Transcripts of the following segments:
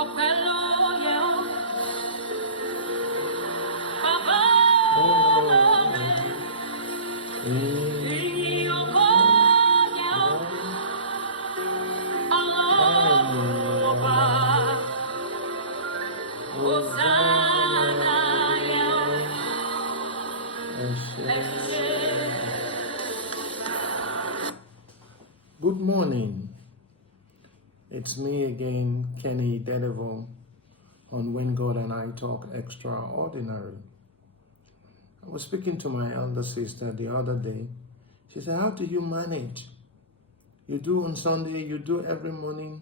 Good morning. It's me again, Kenny Idedevbo, on When God and I Talk Extraordinary. I was speaking to my elder sister the other day. She said, how do you manage? You do on Sunday, you do every morning.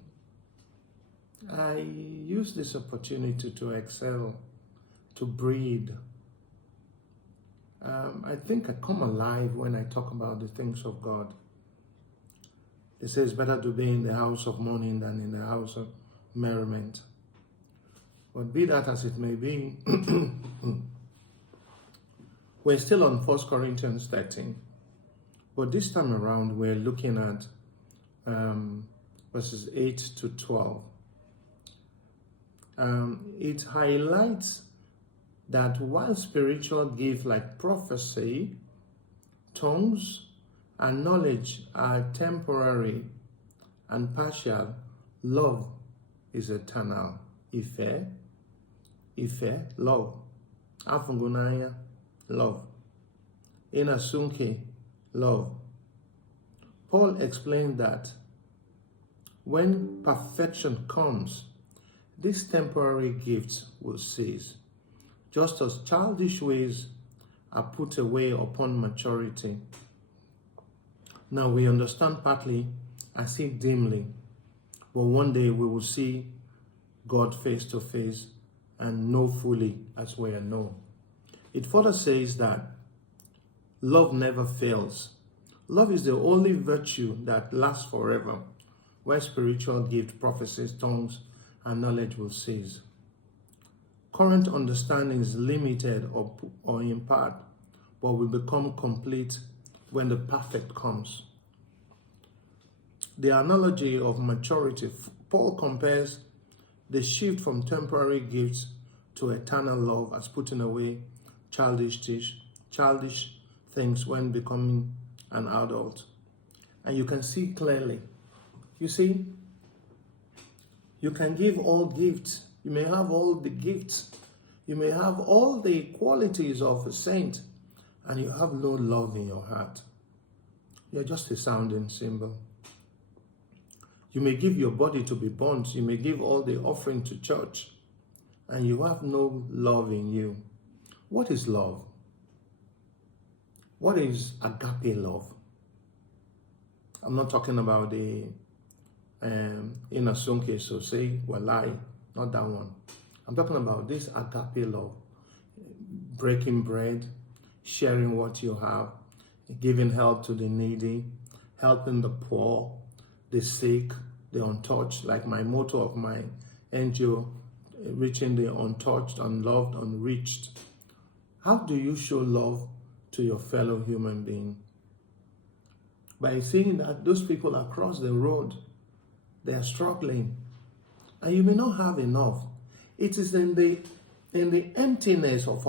I use this opportunity to excel, to breathe. I think I come alive when I talk about the things of God. They say it's better to be in the house of mourning than in the house of merriment. But be that as it may be, we're still on 1 Corinthians 13. But this time around, we're looking at verses 8 to 12. It highlights that while spiritual gifts like prophecy, tongues, and knowledge are temporary and partial, love is eternal. Ife, love. Afungunaya, love. Inasunke, love. Paul explained that when perfection comes, these temporary gifts will cease, just as childish ways are put away upon maturity. Now we understand partly and see dimly, but one day we will see God face to face and know fully as we are known. It further says that love never fails. Love is the only virtue that lasts forever, where spiritual gift, prophecies, tongues, and knowledge will cease. Current understanding is limited or in part, but will become complete when the perfect comes. The analogy of maturity, Paul compares the shift from temporary gifts to eternal love as putting away childish things when becoming an adult. And you can see clearly. You see, you can give all gifts. You may have all the gifts. You may have all the qualities of a saint, and you have no love in your heart. You're just a sounding cymbal. You may give your body to be burnt. You may give all the offering to church, and you have no love in you. What is love? What is agape love? I'm not talking about the inasunke, so say, walai, not that one. I'm talking about this agape love. Breaking bread, sharing what you have, giving help to the needy, helping the poor, the sick, the untouched, like my motto of my NGO, reaching the untouched, unloved, unreached. How do you show love to your fellow human being? By seeing that those people across the road, they are struggling, and you may not have enough. It is in the emptiness of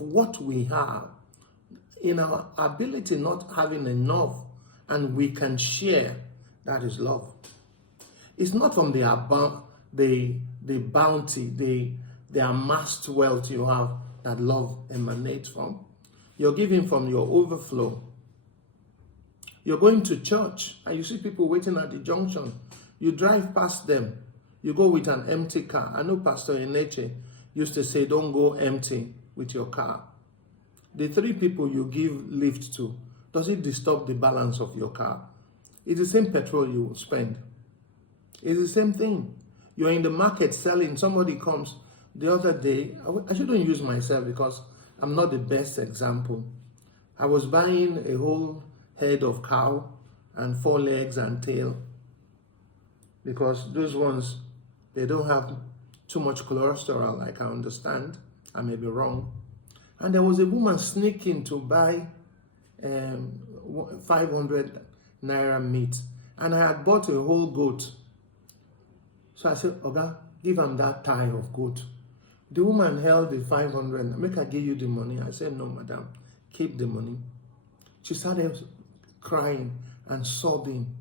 what we have, in our ability not having enough, and we can share. That is love. It's not from the bounty, the amassed wealth you have that love emanates from. You're giving from your overflow. You're going to church and you see people waiting at the junction. You drive past them. You go with an empty car. I know Pastor Eneche used to say, don't go empty with your car. The 3 people you give lift to, does it disturb the balance of your car? It's the same petrol you will spend. It's the same thing. You're in the market selling, somebody comes. The other day, I shouldn't use myself because I'm not the best example. I was buying a whole head of cow and 4 legs and tail, because those ones, they don't have too much cholesterol, like I understand. I may be wrong. And there was a woman sneaking to buy 500 naira meat, and I had bought a whole goat. So I said, Oga, Give him that tie of goat. The woman held the 500. Make her give you the money. I said, no, madam, keep the money. She started crying and sobbing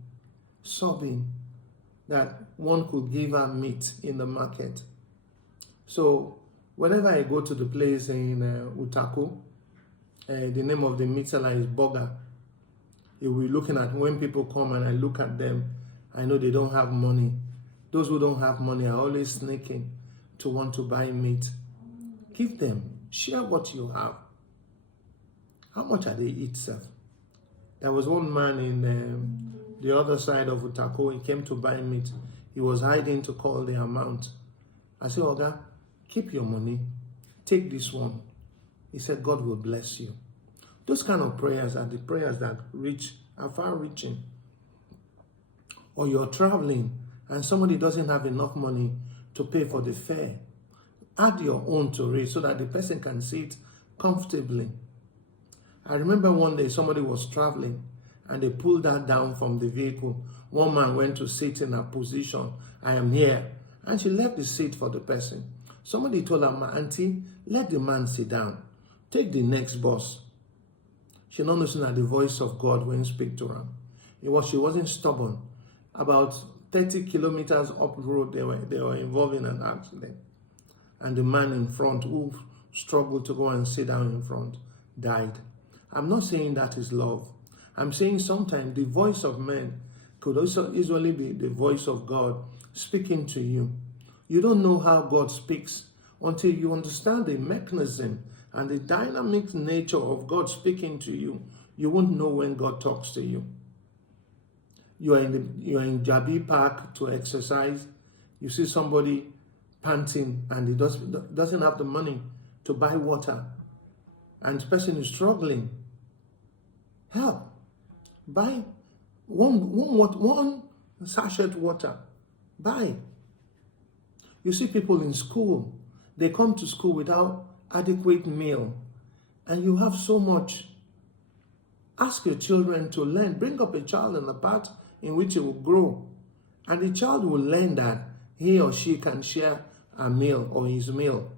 that one could give her meat in the market. So whenever I go to the place in Utako, the name of the meat seller is Burger. You will be looking at when people come and I look at them, I know they don't have money. Those who don't have money are always sneaking to want to buy meat. Give them. Share what you have. How much are they eat, sir? There was one man in the other side of Utako. He came to buy meat. He was hiding to call the amount. I said, Oga, keep your money. Take this one. He said, God will bless you. Those kind of prayers are the prayers that are far-reaching. Or you're traveling and somebody doesn't have enough money to pay for the fare. Add your own to it so that the person can sit comfortably. I remember one day somebody was traveling and they pulled her down from the vehicle. One man went to sit in her position. I am here. And she left the seat for the person. Somebody told her, my auntie, let the man sit down. Take the next bus. She not listened to the voice of God when he speak to her. She wasn't stubborn. About 30 kilometers up the road, they were involved in an accident. And the man in front who struggled to go and sit down in front died. I'm not saying that is love. I'm saying sometimes the voice of men could also easily be the voice of God speaking to you. You don't know how God speaks until you understand the mechanism and the dynamic nature of God speaking to you. You won't know when God talks to you. You are in Jabi Park to exercise. You see somebody panting and he doesn't have the money to buy water. And the person is struggling. Help. Buy one sachet water. Buy. You see people in school. They come to school without adequate meal. And you have so much. Ask your children to learn. Bring up a child in the path in which it will grow. And the child will learn that he or she can share a meal or his meal.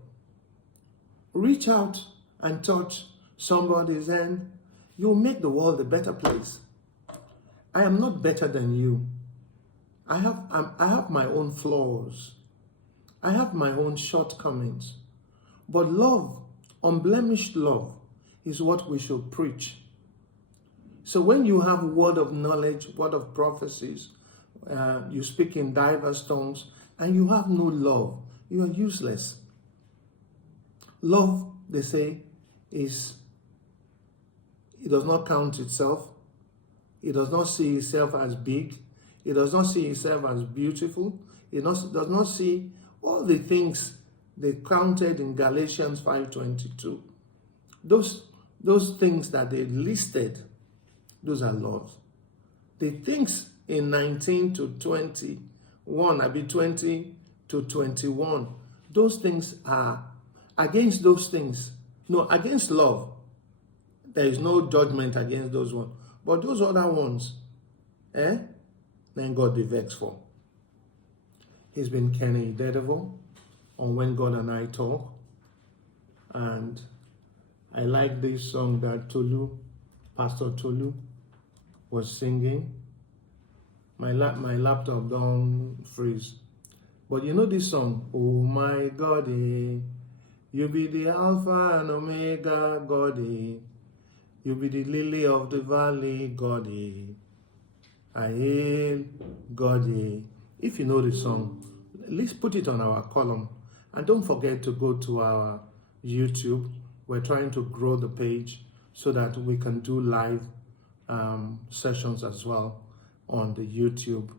Reach out and touch somebody's hand. You'll make the world a better place. I am not better than you. I have my own flaws. I have my own shortcomings. But love, unblemished love, is what we should preach. So when you have word of knowledge, word of prophecies, you speak in diverse tongues, and you have no love, you are useless. Love, they say, it does not count itself. It does not see itself as big. It does not see itself as beautiful. It does not see all the things they counted in Galatians 5:22. Those things that they listed, those are love. The things in 19 to 21, 20 to 21, those things are against those things. No, against love. There is no judgment against those ones. But those other ones, then God be vexed for. He's been Kenny Idedevbo on When God and I Talk. And I like this song that Pastor Tolu was singing. My laptop don't freeze. But you know this song, oh my God, you be the Alpha and Omega, God, you be the lily of the valley, God, I hail God. If you know the song, let's put it on our column. And don't forget to go to our YouTube. We're trying to grow the page so that we can do live sessions as well on the YouTube.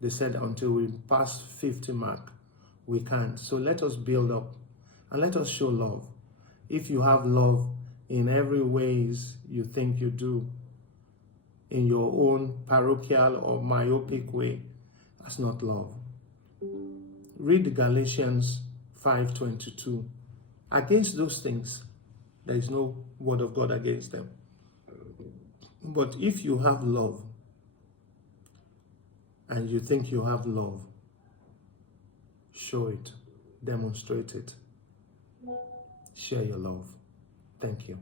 They said until we pass 50 mark, we can't. So let us build up and let us show love. If you have love in every ways you think you do, in your own parochial or myopic way, that's not love. Read Galatians 5:22. Against those things, there is no word of God against them. But if you have love, and you think you have love, show it, demonstrate it, share your love. Thank you.